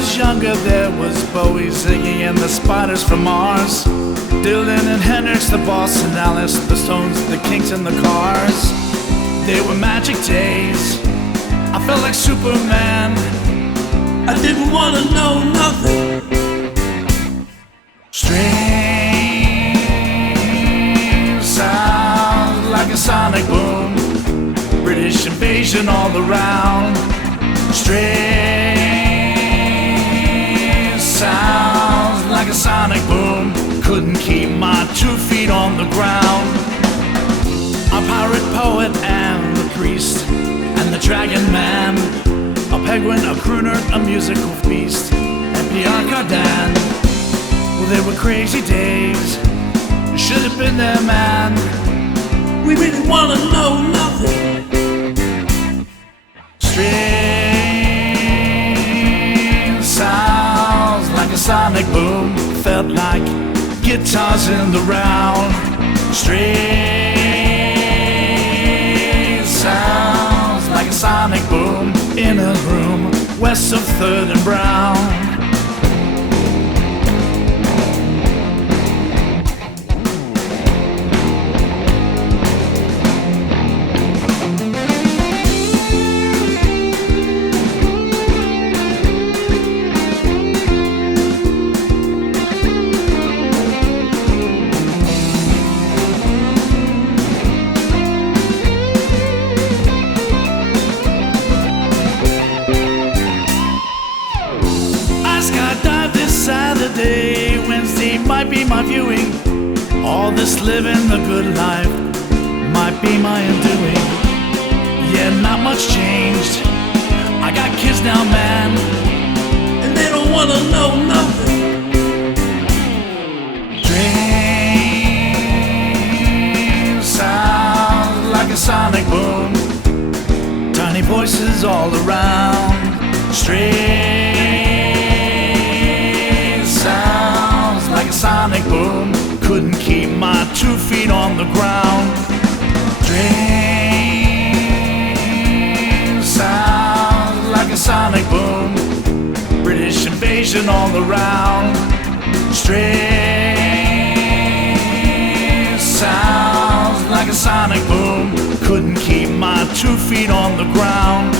was younger, there was Bowie, Ziggy, and the Spiders from Mars. Dylan and Hendricks, the boss, and Alice, the Stones, the Kinks, and the Cars. They were magic days. I felt like Superman. I didn't want to know nothing. Strange sounds like a sonic boom. British invasion all around. Strange sounds like a sonic boom. Couldn't keep my 2 feet on the ground. A pirate poet and the priest and the dragon man, a penguin, a crooner, a musical beast, and Pierre Cardin. Well, they were crazy days. You should have been there, man. We really want to know nothing. Strange sounds like a sonic boom. Felt like guitars in the round. Strange sounds like a sonic boom in a room west of 3rd and Brown. Skydived this Saturday, Wednesday might be my viewing. All this living the good life might be my undoing. Yeah, not much changed. I got kids now, man, and they don't want to know nothing. Strange sounds like a sonic boom. Tiny voices all around. Strange sounds like a sonic boom. Couldn't keep my 2 feet on the ground. Strange sounds like a sonic boom. British invasion all around. Strange sounds like a sonic boom. Couldn't keep my 2 feet on the ground.